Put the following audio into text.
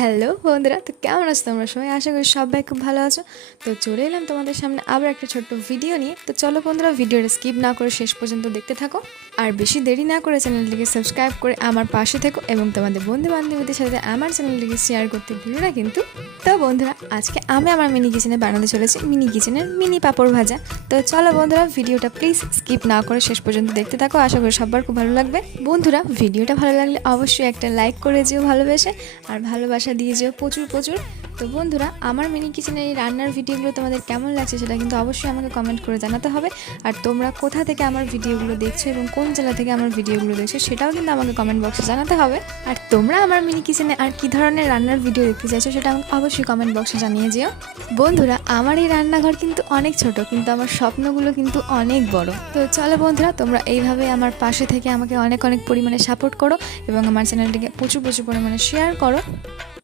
Hello বন্ধুরা, তো কেমন আছো তোমরা সবাই? আশা করি সবাই খুব ভালো আছো। তো চলে এলাম তোমাদের সামনে আবার একটা ছোট্ট ভিডিও নিয়ে। তো চলো বন্ধুরা, ভিডিওটা স্কিপ না করে শেষ পর্যন্ত দেখতে থাকো। আর বেশি দেরি না করে চ্যানেলটিকে সাবস্ক্রাইব করে আমার পাশে থেকো এবং তোমাদের বন্ধু বান্ধবীদের সাথে আমার চ্যানেলটিকে শেয়ার করতে ভুলো না কিন্তু। তো বন্ধুরা, আজকে আমি আমার মিনি কিচেনে বানাতে চলেছি মিনি কিচেনের মিনি পাঁপড় ভাজা। তো চলো বন্ধুরা, ভিডিওটা প্লিজ স্কিপ না করে শেষ পর্যন্ত দেখতে থাকো। আশা করি সবার খুব ভালো লাগবে। বন্ধুরা, ভিডিওটা ভালো লাগলে অবশ্যই একটা লাইক করে যেও ভালোবেসে, আর ভালোবাসা দিয়ে যেও প্রচুর প্রচুর। তো বন্ধুরা, আমার মিনি কিচেনের এই রান্নার ভিডিওগুলো তোমাদের কেমন লাগছে সেটা কিন্তু অবশ্যই আমাকে কমেন্ট করে জানাতে হবে। আর তোমরা কোথা থেকে আমার ভিডিওগুলো দেখছো এবং কোন জেলা থেকে আমার ভিডিওগুলো দেখছো সেটাও কিন্তু আমাকে কমেন্ট বক্সে জানাতে হবে। আর তোমরা আমার মিনি কিচেনে আর কী ধরনের রান্নার ভিডিও দেখতে চাইছো সেটা আমাকে অবশ্যই কমেন্ট বক্সে জানিয়ে যেও। বন্ধুরা, আমার এই রান্নাঘর কিন্তু অনেক ছোট, কিন্তু আমার স্বপ্নগুলো কিন্তু অনেক বড়। তো চলো বন্ধুরা, তোমরা এইভাবে আমার পাশে থেকে আমাকে অনেক অনেক পরিমাণে সাপোর্ট করো এবং আমার চ্যানেলটিকে প্রচুর প্রচুর পরিমাণে শেয়ার করো।